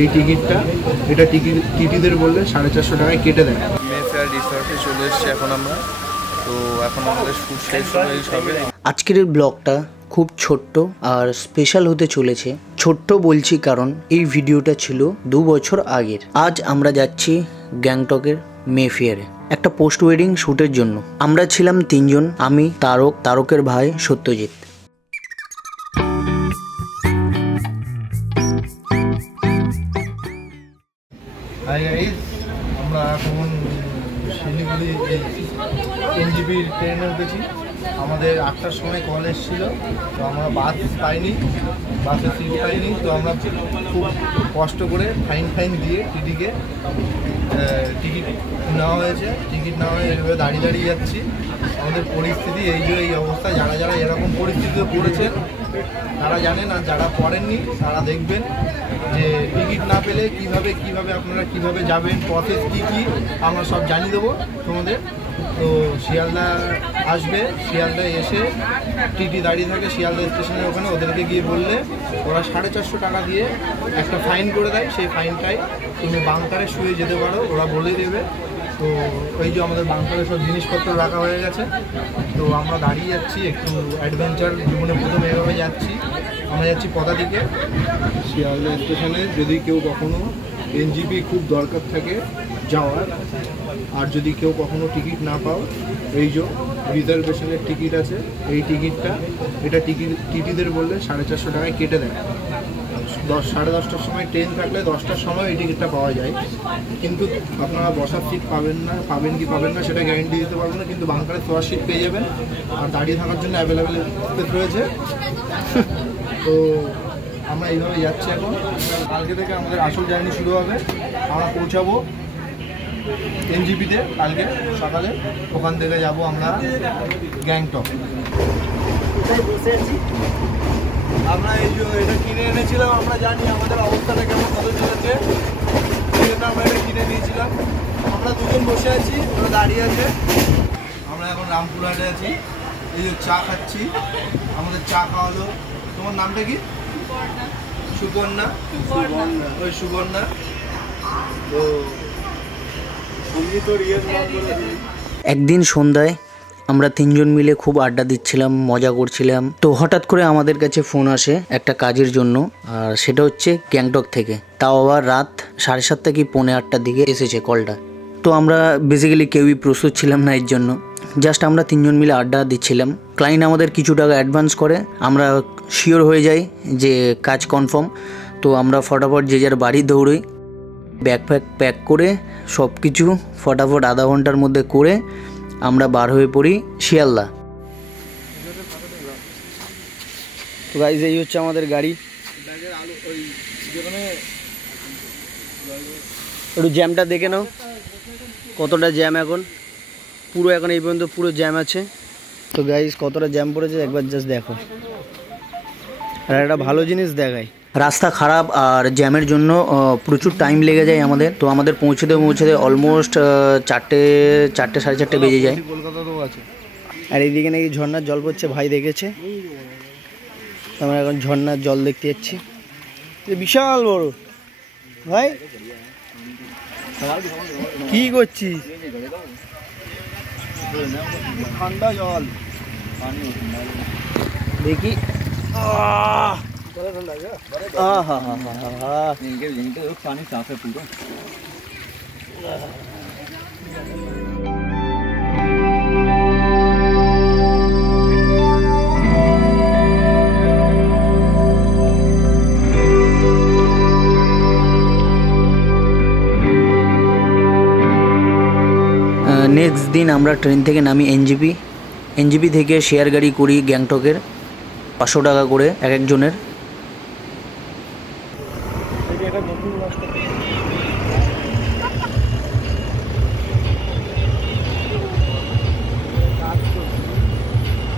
এই টিকিটটা, এটা টিটিদের বললে 450 টাকায় কেটে দেয়। মেফেয়ার রিসর্টে চলে এসেছি এখন আমরা। তো এখন আমাদের শুট শেষ হয়ে যাবে। আজকের এই ব্লগটা খুব ছোট্ট আর স্পেশাল হতে চলেছে। ছোট্ট বলছি কারণ এই ভিডিওটা ছিল 2 বছর আগের। আজ আমরা যাচ্ছি গ্যাংটকের মেফেয়ারে একটা পোস্ট ওয়েডিং শ্যুটের জন্য। আমরা ছিলাম 3 জন, আমি, তারকের ভাই সত্যজিৎ। হাই গাইস, আমরা এখন শিলিগুড়ি এনজিপি ট্রেনে উঠেছি। আমাদের 8টার সময় কল এসেছিল, তো আমরা বাস পাইনি, বাসের সিট পাইনি। তো আমরা খুব কষ্ট করে ফাইন দিয়ে টিটিকে টিকিট নেওয়া হয়েছে। টিকিট নেওয়া হয়ে এইভাবে দাঁড়িয়ে যাচ্ছি। আমাদের পরিস্থিতি এই অবস্থা। যারা এরকম পরিস্থিতিতে পড়েছেন তারা জানেন, আর যারা পড়েননি তারা দেখবেন যে টিকিট না পেলে কিভাবে আপনারা কিভাবে যাবেন, প্রসেস কী আমরা সব জানিয়ে দেবো তোমাদের। তো শিয়ালদা আসবে, শিয়ালদা এসে টিটি দাঁড়িয়ে থাকে শিয়ালদা স্টেশনের ওখানে। ওদেরকে গিয়ে বললে ওরা 450 টাকা দিয়ে একটা ফাইন করে দেয়। সেই ফাইনটাই তুমি বাংকারে শুয়ে যেতে পারো, ওরা বলে দেবে। তো ওই যে আমাদের বাংকারে সব জিনিসপত্র রাখা হয়ে গেছে। তো আমরা দাঁড়িয়ে যাচ্ছি, একটু অ্যাডভেঞ্চার জীবনে প্রথমে এভাবে যাচ্ছি। আমরা যাচ্ছি পদাতিকে শিয়ালদা স্টেশনে। যদি কেউ কখনো এনজিপি খুব দরকার থাকে যাওয়ার, আর যদি কেউ কখনো টিকিট না পাও, এই যে রিজার্ভেশনের টিকিট আছে, এই টিকিটটা, এটা টিটিদের বললে 450 টাকায় কেটে দেয়। 10, 10:30টার সময় ট্রেন থাকলে 10টার সময় এই টিকিটটা পাওয়া যায়। কিন্তু আপনারা বসার সিট পাবেন কি পাবেন না সেটা গ্যারেন্টি দিতে পারবো না, কিন্তু বাংকারে শোয়ার সিট পেয়ে যাবেন। আর দাঁড়িয়ে থাকার জন্য অ্যাভেলেবেল স্পেস রয়েছে। তো আমরা এইভাবে যাচ্ছি এখন। কালকে থেকে আমাদের আসল জার্নি শুরু হবে। আমরা পৌঁছাবো এনজিপিতে কালকে সকালে। ওখান থেকে যাব আমরা গ্যাংটক। আমরা এই যে এটা কিনে এনেছিলাম, আমরা জানি আমাদের অবস্থাটা কেমন হতে চলেছে, সেই জন্য আমরা এটা কিনে নিয়েছিলাম। আমরা দুজন বসে আছি, ওরা দাঁড়িয়ে আছে। আমরা এখন রামপুরহাটে আছি। এই যে চা খাচ্ছি, আমাদের চা খাওয়ালো। তোমার নামটা কি? সুবর্ণা। ওই সুবর্ণা। তো একদিন সন্ধ্যায় আমরা 3 জন মিলে খুব আড্ডা দিচ্ছিলাম, মজা করছিলাম। তো হঠাৎ করে আমাদের কাছে ফোন আসে একটা কাজের জন্য, আর সেটা হচ্ছে গ্যাংটক থেকে। তাও আবার রাত 7:30 কি 7:45টার দিকে এসেছে কলটা। তো আমরা বেসিক্যালি কেউই প্রস্তুত ছিলাম না এর জন্য। জাস্ট আমরা 3 জন মিলে আড্ডা দিচ্ছিলাম। ক্লায়েন্ট আমাদের কিছু টাকা অ্যাডভান্স করে, আমরা শিওর হয়ে যাই যে কাজ কনফার্ম। তো আমরা ফটাফট যে যার বাড়ি দৌড়ই, ব্যাগ প্যাক করে সব কিছু ফটাফট আধা ঘন্টার মধ্যে করে আমরা বার হয়ে পড়ি শিয়ালদা। তো গাইস, এই হচ্ছে আমাদের গাড়ি। একটু জ্যামটা দেখে নাও, কতটা জ্যাম এখন। পুরো এখন এই পর্যন্ত পুরো জ্যাম আছে। তো গাইস, কতটা জ্যাম পড়েছে একবার জাস্ট দেখো। আর একটা ভালো জিনিস দেখায়, রাস্তা খারাপ আর জ্যামের জন্য প্রচুর টাইম লেগে যায় আমাদের। তো আমাদের পৌঁছতে অলমোস্ট 4টে 4:30 বেজে যায়। আর এইদিকে নাকি ঝর্ণার জল পড়ছে, ভাই দেখেছে। আমরা এখন ঝর্ণার জল দেখতে যাচ্ছি, বিশাল বড়। ভাই কি করছিস? ঠান্ডা জল দেখি। पानी साफ है पूरा। নেক্সট দিন আমরা ট্রেন থেকে নামি এনজিপি থেকে শেয়ার গাড়ি করি গ্যাংটকের, 500 টাকা করে এক একজনের।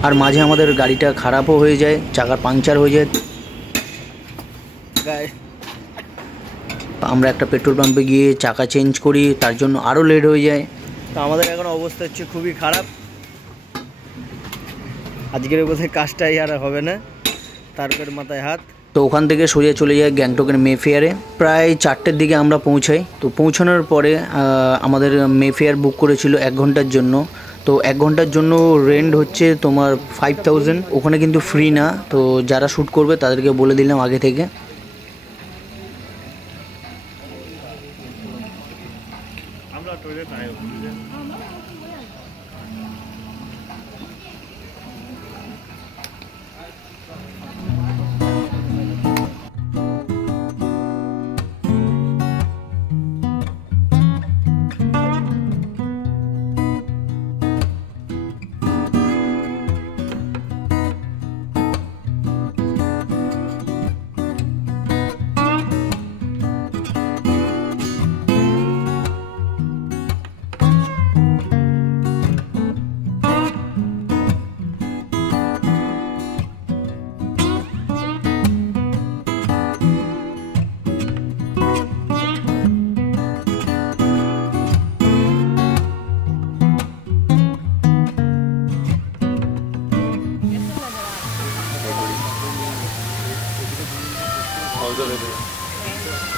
আর মাঝে আমাদের গাড়িটা খারাপও হয়ে যায়, চাকার পাংচার হয়ে যায়। আমরা একটা পেট্রোল পাম্পে গিয়ে চাকা চেঞ্জ করি, তার জন্য আরও লেট হয়ে যায়। তো আমাদের এখন অবস্থা হচ্ছে খুবই খারাপ। আজকের বোধহয় কাজটাই আর হবে না, তারপর মাথায় হাত। তো ওখান থেকে সোজা চলে যায় গ্যাংটকের মেফেয়ারে। প্রায় 4টের দিকে আমরা পৌঁছাই। তো পৌঁছানোর পরে আমাদের মেফেয়ার বুক করেছিল 1 ঘন্টার জন্য। তো 1 ঘন্টার জন্য রেন্ট হচ্ছে তোমার 5000। ওখানে কিন্তু ফ্রি না। তো যারা শ্যুট করবে তাদেরকে বলে দিলাম আগে থেকে।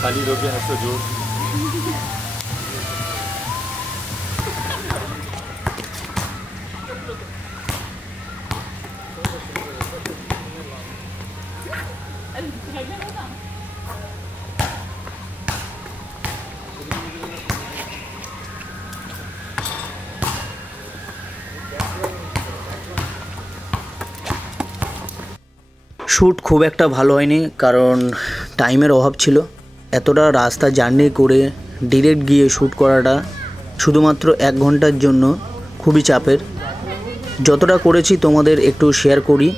खाली लोग हंसो जोर শ্যুট খুব একটা ভালো হয়নি, কারণ টাইমের অভাব ছিল। এতটা রাস্তা জার্নি করে ডিরেক্ট গিয়ে শ্যুট করাটা শুধুমাত্র 1 ঘন্টার জন্য খুবই চাপের। যতটা করেছি তোমাদের একটু শেয়ার করি।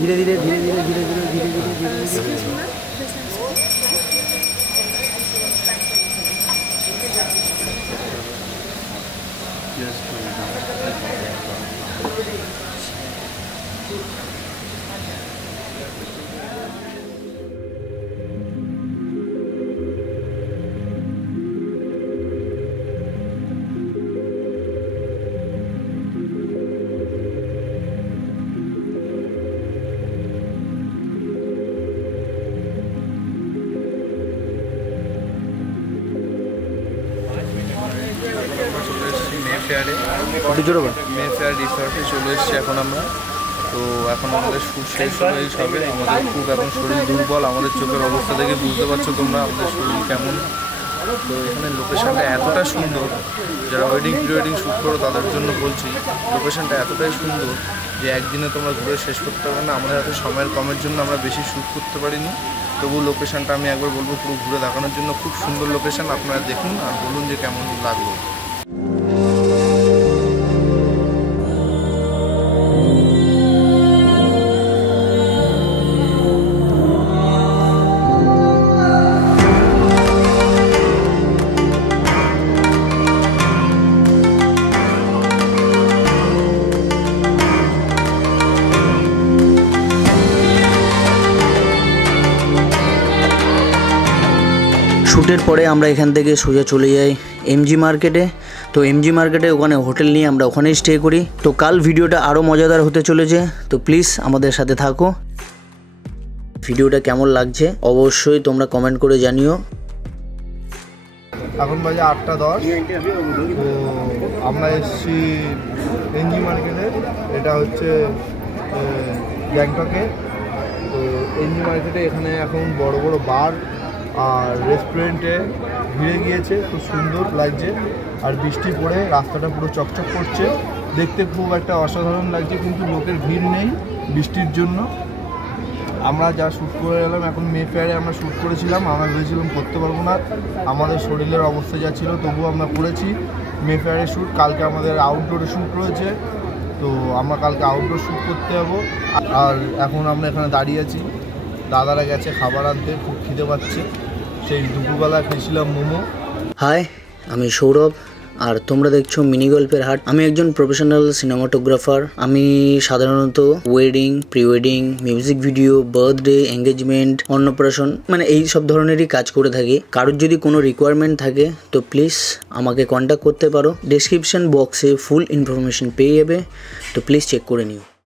ধীরে ধীরে ধীরে ধীরে ধীরে ধীরে ধীরে ধীরে ধীরে ধীরে মেফেয়ার রিসর্টে চলে এসেছি এখন আমরা। তো এখন আমাদের শ্যুট শেষ হয়ে হবে। আমাদের খুব এখন শরীর দুর্বল, আমাদের চোখের অবস্থা দেখে বুঝতে পারছো তোমরা আমাদের শরীর কেমন। তো এখানে লোকেশনটা এতটা সুন্দর, যারা ওয়েডিং প্রি ওয়েডিং শ্যুট করো তাদের জন্য বলছি, লোকেশনটা এতটাই সুন্দর যে একদিনে তোমরা ঘুরে শেষ করতে পারবে না। আমাদের হাতে সময়ের কমের জন্য আমরা বেশি শ্যুট করতে পারিনি, তবু লোকেশনটা আমি একবার বলবো পুরো ঘুরে দেখানোর জন্য খুব সুন্দর লোকেশন। আপনারা দেখুন আর বলুন যে কেমন লাগলো। শ্যুটের পরে আমরা এখান থেকে সোজা চলে যাই এমজি মার্কেটে। তো এমজি মার্কেটে ওখানে হোটেল নিয়ে আমরা ওখানেই স্টে করি। তো কাল ভিডিওটা আরও মজাদার হতে চলেছে, তো প্লিজ আমাদের সাথে থাকো। ভিডিওটা কেমন লাগছে অবশ্যই তোমরা কমেন্ট করে জানিও। এখন বাজে 8:10। তো আমরা এসেছি এমজি মার্কেটে, এটা হচ্ছে গ্যাংটকে। তো এমজি মার্কেটে এখানে এখন বড় বড় বার আর রেস্টুরেন্টে ভিড়ে গিয়েছে, খুব সুন্দর লাগছে। আর বৃষ্টি পড়ে রাস্তাটা পুরো চকচক করছে, দেখতে খুব একটা অসাধারণ লাগছে, কিন্তু লোকের ভিড় নেই বৃষ্টির জন্য। আমরা যা শ্যুট করে এলাম, এখন মেফেয়ারে আমরা শ্যুট করেছিলাম, আমরা ভেবেছিলাম করতে পারবো না, আমাদের শরীরের অবস্থা যা ছিল, তবুও আমরা করেছি মেফেয়ারে শ্যুট। কালকে আমাদের আউটডোরে শ্যুট রয়েছে, তো আমরা কালকে আউটডোর শ্যুট করতে যাবো। আর এখন আমরা এখানে দাঁড়িয়ে আছি, দাদারা গেছে খাবার আনতে, খুব খিদে পাচ্ছে। সেই দুপুরবেলা খেয়েছিলাম মোমো। হাই, আমি সৌরভ আর তোমরা দেখছো মিনি গল্পের হাট। আমি একজন প্রফেশনাল সিনেমাটোগ্রাফার। আমি সাধারণত wedding, pre wedding, music video, birthday, engagement, অন্নপ্রাশন মানে এই সব ধরনেরই কাজ করে থাকি। কারোর যদি কোনো রিকোয়ারমেন্ট থাকে তো প্লিজ আমাকে কন্ট্যাক্ট করতে পারো। ডেসক্রিপশন বক্সে ফুল ইনফরমেশন পেয়ে যাবে, তো প্লিজ চেক করে নিও।